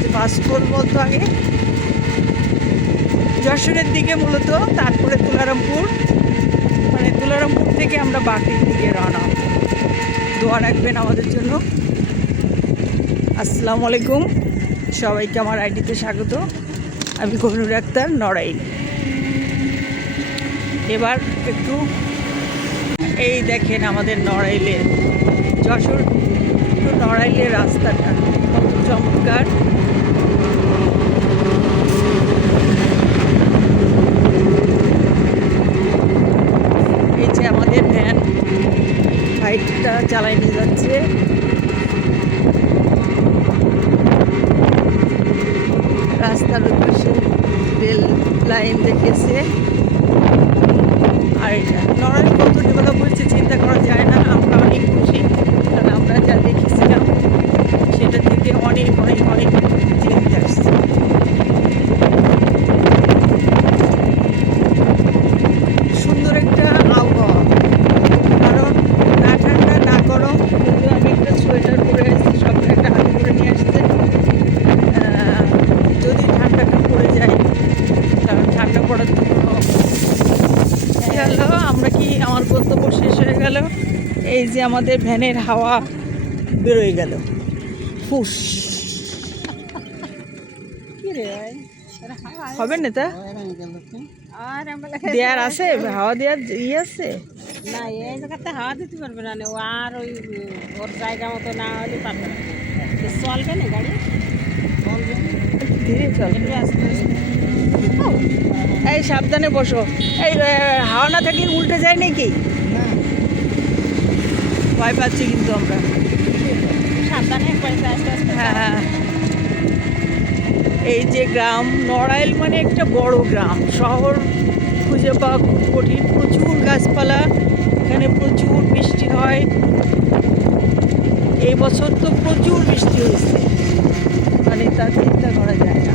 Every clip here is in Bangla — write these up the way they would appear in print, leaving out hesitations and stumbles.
যে বাসকোল বলতো আগে, যশোরের দিকে মূলত, তারপরে তুলারামপুর, মানে তুলারামপুর থেকে আমরা বাঁকড়ির দিকে রওনা। দোয়া রাখবেন আমাদের জন্য। আসসালামু আলাইকুম, সবাইকে আমার আইডিতে স্বাগত। আমি কোহিনুর আক্তার, নড়াইল। এবার একটু এই দেখেন আমাদের নড়াইলের, যশোর টু নড়াইলের রাস্তাটা কত চমৎকার। এই যে আমাদের ভ্যান বাইকটা চালাই নিয়ে যাচ্ছে। রাস্তার পাশে রেল লাইন দেখেছে। আর এটা নড়াইল কত ডেভেলপ হয়েছে চিন্তা করা যায় না। আমরা অনেক খুশি, কারণ আমরা যা দেখেছিলাম সেটা থেকে অনেক অনেক অনেক চেঞ্জ আসছে। সুন্দর একটা আবহাওয়া, কারণ না ঠান্ডা না গরম, কিন্তু আমি একটা সোয়েটার পরে আসছি, সব একটা হাতে করে নিয়ে আসছে। যদি ঠান্ডাটা পড়ে যায়, কারণ ঠান্ডা পড়ার জন্য গেল। আমরা কি আমার গন্তব্য শেষ হয়ে গেল, এই যে আমাদের ভ্যানের হাওয়া বেরোয় গেল, ফুস হবে না তা দেয়ার আছে, হাওয়া দেওয়ার আছে না, এই জায়গাতে হাওয়া দিতে পারবে না, ও আর ওই ওর জায়গা মতো না হলে পারবে না। চলবে না গাড়ি, ধীরে চলবে। এই সাবধানে বসো, এই হাওয়া না থাকলে উল্টে যায় নাকি? ভয় পাচ্ছি কিন্তু আমরা। সাবধানে আস্তে আস্তে। হ্যাঁ, এই যে গ্রাম নড়াইল মানে একটা বড় গ্রাম, শহর খুঁজে পাওয়া খুব কঠিন। প্রচুর গাছপালা, এখানে প্রচুর বৃষ্টি হয়। এই বছর তো প্রচুর বৃষ্টি হয়েছে, মানে তা চিন্তা করা যায় না।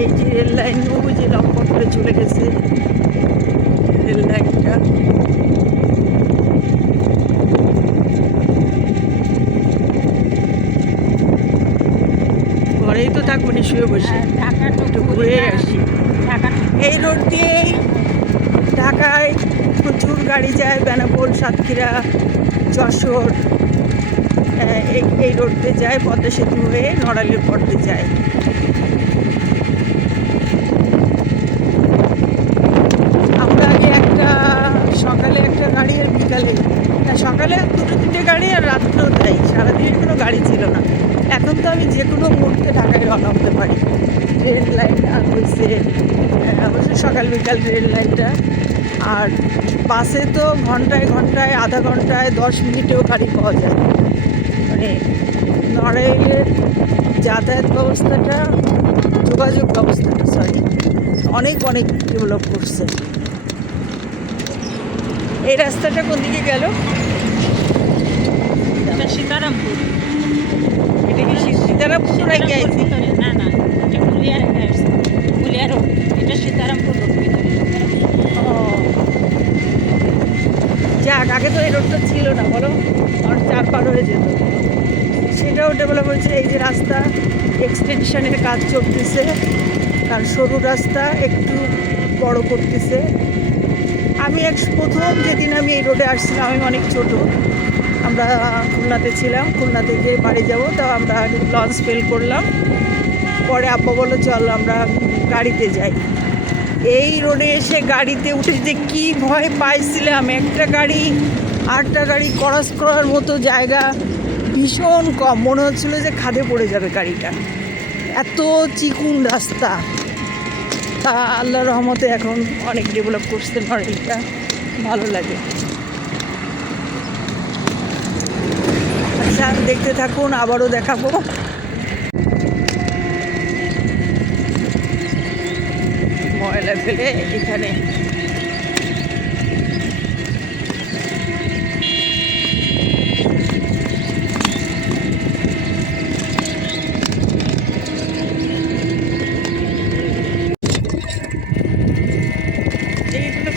এই যে রেল লাইন, ওই যে লম্বা করে চলে গেছে রেল লাইনটা। ঘরেই তো থাকবো না, শুয়ে বসে একটু ঘুরে আসি। এই রোড দিয়েই ঢাকায় প্রচুর গাড়ি যায়, বেনাপোল, সাতক্ষীরা, যশোর, এই রোড দিয়ে যায়, পদ্মা সেতু হয়ে নড়াইলের পথে যায়। আমরা আগে একটা সকালে একটা গাড়ি আর বিকালে, সকালে দুটো তিনটে গাড়ি আর রাত্রেও তাই, সারাদিনের কোনো গাড়ি ছিল না। এখন তো আমি যে কোনো মুহূর্তে ঢাকায় রওনা হতে পারি। রেল লাইন হয়েছে, অবশ্য সকাল বিকাল রেল লাইনটা। আর বাসে তো ঘন্টায় ঘন্টায়, আধা ঘন্টায়, 10 মিনিটেও গাড়ি পাওয়া যায়। মানে নড়াইলের যাতায়াত ব্যবস্থাটা, যোগাযোগ ব্যবস্থাটা অনেক অনেক ডেভেলপ করছে। এই রাস্তাটা কোন দিকে গেল? সীতারামপুর। এটা কি সীতারামপুর? না না, এটা গুলিয়া রোড, এটা সীতারামপুর রোড। যাক, আগে তো এই রোডটা ছিল না, বলো, আর 4 পার হয়ে যেত। সেটাও ডেভেলপ হয়েছে। এই যে রাস্তা এক্সটেনশনের কাজ চলতেছে, কারণ সরু রাস্তা একটু বড় করতেছে। আমি প্রথম যেদিন আমি এই রোডে আসছিলাম, আমি অনেক ছোট, আমরা খুলনাতে ছিলাম, খুলনা থেকে বাড়ি যাব, তো আমরা লঞ্চ ফেল করলাম। পরে আব্বা বললো চল আমরা গাড়িতে যাই। এই রোডে এসে গাড়িতে উঠে যে কী ভয় পাইছিলাম, একটা গাড়ি আরেকটা গাড়ি ক্রস করার মতো জায়গা ভীষণ কম, মনে হচ্ছিল যে খাদে পড়ে যাবে গাড়িটা, এত চিকুন রাস্তা। তা আল্লাহর রহমতে এখন অনেক ডেভেলপ করছে নড়াইলটা, ভালো লাগে। আচ্ছা, দেখতে থাকুন, আবারও দেখাবো। ময়লা ফেলে এখানে এইগুলো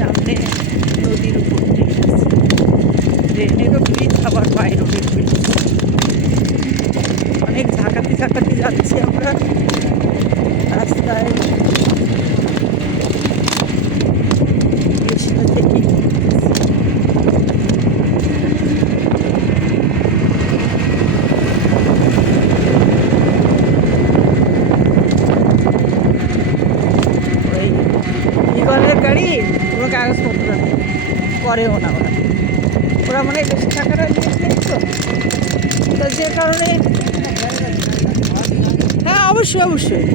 সামনে নদীর উপর ব্রিজ আছে, ট্রেনেরও ব্রিজ আবার বাই রোডের ব্রিজ। অনেক ঝাঁকাতে ঝাঁকাতে যাচ্ছি আমরা রাস্তায়। বেশি থেকে ওই ইগলের গাড়ি কোনো কাগজপত্র নেই, করেও না ওরা। ওরা মনে হয় বেশি টাকাটা নিয়ে তো, তো যে কারণে হ্যাঁ অবশ্যই অবশ্যই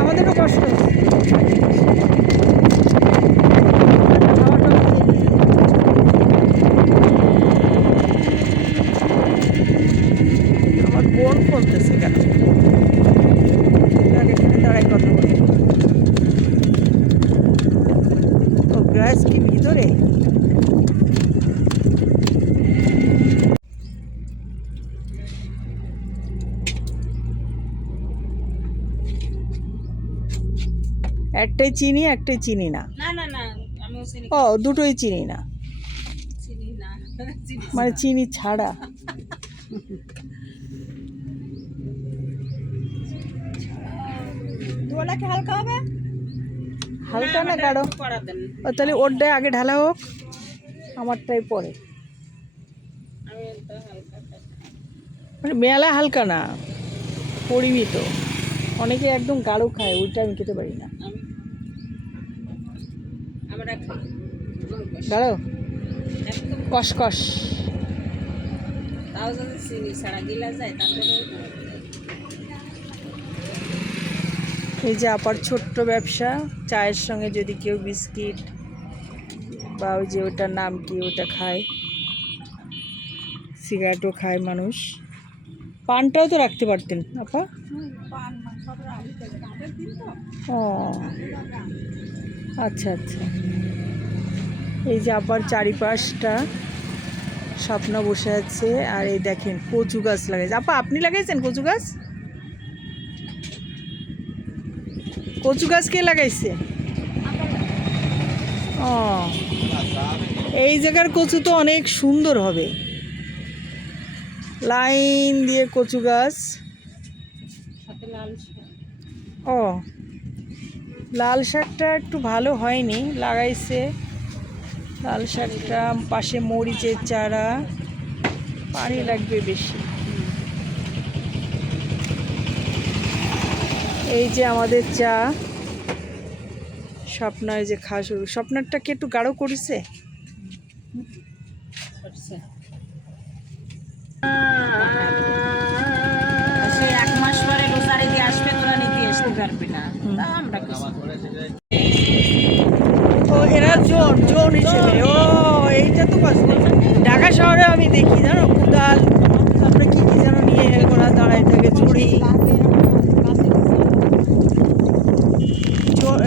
আমাদেরও কষ্ট হচ্ছে। আমার বোন বলতেছে কেন এখানে দাঁড়াই কথা বলি। ও গ্যাস কি ভিতরে? একটাই চিনি একটাই চিনি না। না না না, আমিও চিনি ও দুটোই চিনি না, চিনি না চিনি মানে চিনি ছাড়া। তোলাকে হালকা হবে, হালকা না গাঢ়? করা দেন। ও তাহলে ওরটাই আগে ঢালা হোক, আমারটাই পরে। আমি তো হালকা খাই। মানে মেলা হালকা না, পরিমিত। অনেকে একদম গাঢ় খায়, ওইটা আমি খেতে পারি না। আমি আমরা খাই গাঢ় একদম, কসকস। তাও যদি চিনি ছাড়া গিলা যায় তারপরে এই যে আপার ছোট্ট ব্যবসা, চায়ের সঙ্গে যদি কেউ বিস্কিট বা ওই যে ওটার নাম কি ওটা খায়, সিগারেটও খায় মানুষ। পানটাও তো রাখতে পারতেন আপা। ও আচ্ছা আচ্ছা। এই যে আপার চারিপাশটা স্বপ্না বসে আছে, আর এই দেখেন কচু গাছ লাগাইছে। আপা আপনি লাগাইছেন কচু গাছ? কচু গাছ কে লাগাইছে? ও এই জায়গার কচু তো অনেক সুন্দর হবে, লাইন দিয়ে কচু গাছ। সাথে লাল শাক। ও লাল শাকটা একটু ভালো হয়নি, লাগাইছে লাল শাকটা। পাশে মরিচের চারা, পানি লাগবে বেশি। এই যে আমাদের চা, স্বপ্নায় যে খাওয়া শুরু। স্বপ্নারটাকে একটু গাঢ় করেছে। সেই 1 মাস পরে রোজারে দিয়ে আসবে, তোরা নিতে আসতে পারবি না। তা আমরা ও এরা জোন জোন হিসেবে। ও এইটা তো কষ্ট। ঢাকা শহরে আমি দেখি জানো কুদাল, তারপরে কি কি যেন নিয়ে ওরা দাঁড়ায় থাকে, ঝুড়ি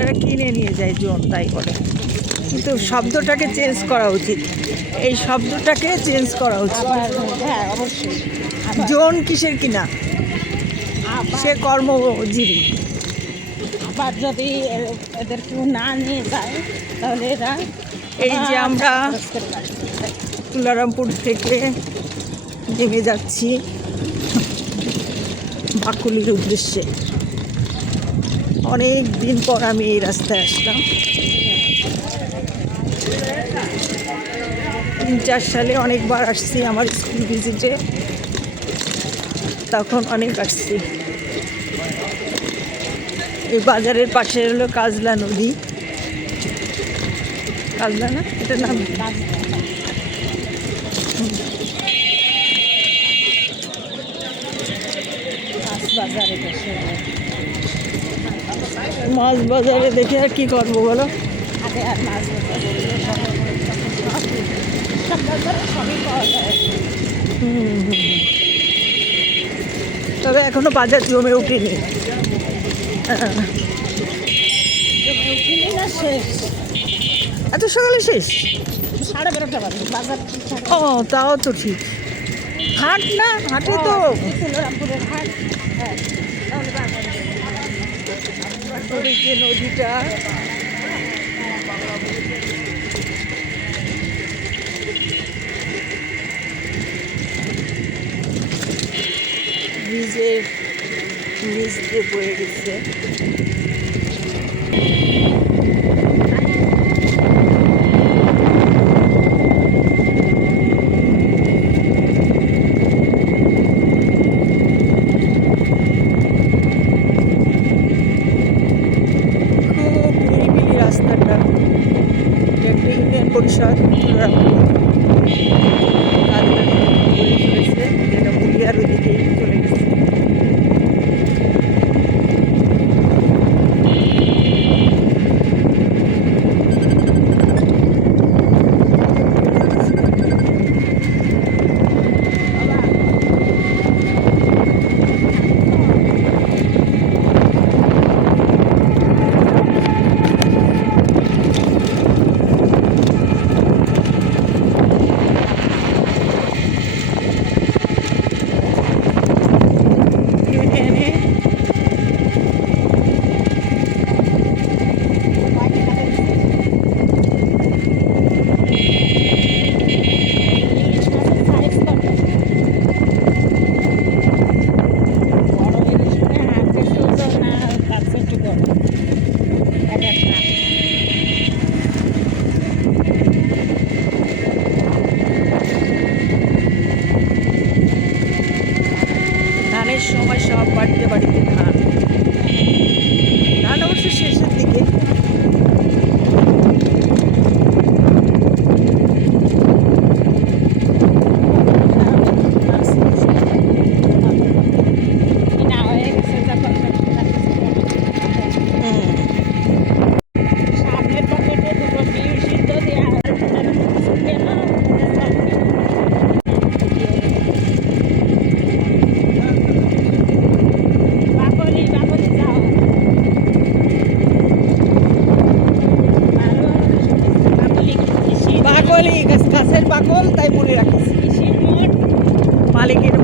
এরা কিনে নিয়ে যায় জোন, তাই করে। কিন্তু শব্দটাকে চেঞ্জ করা উচিত, এই শব্দটাকে চেঞ্জ করা উচিত। হ্যাঁ অবশ্যই। জোন কিসের কিনা, সে কর্মজীবী। আবার যদি এদের কেউ না নিয়ে যায় তাহলে এরা এই যে আমরা তুলারামপুর থেকে নেমে যাচ্ছি বাকুলির উদ্দেশ্যে। অনেক দিন পর আমি এই রাস্তায় আসলাম। 3-4 সালে অনেকবার আসছি আমার স্কুল ভিজিটে, তখন অনেক আসছি। এই বাজারের পাশে হলো কাজলা নদী। কাজলা না এটার নাম? বাজারে বসে মাছ বাজারে দেখে আর কি করবো বলো? আগে আর মাছ বাজারে সব বাজারে সবই পাওয়া যায়। তবে এখনো বাজার জমে উঠেনি। জমে উঠিনি না, শেষ। এত সকালে শেষ? 12:30 বাজে বাজার। ও তাও তো ঠিক। হাট না, হাটে তো তুলারামপুরের হাট। হ্যাঁ তাহলে বাজারে ওই যে নদীটা নিচ দিয়ে বয়ে গেছে। খুব নিরিবিলি রাস্তাটা। এটা একটা ইউনিয়ন পরিষদ কাজটা বয়ে চলেছে, যেটা মুলিয়ার ওইদিকেই চলে গেছে। ইউনিয়নে বড় ইলিশ মানে হাফ কেজি ওজন না তার চেয়ে একটু বড় এক একটা। ধানের সময় সব বাড়িতে বাড়িতে ধান। ধান অবশ্য শেষের দিকে। কিনা হয়ে গেছে যখন সামনের পকেটে দুটো ডিম সিদ্ধ দেওয়া বাকলি বাকলি যাও বাকলি কৃষি বাকলই গাছের বাকল, তাই মনে রাখিস। কৃষির মোট মালিকের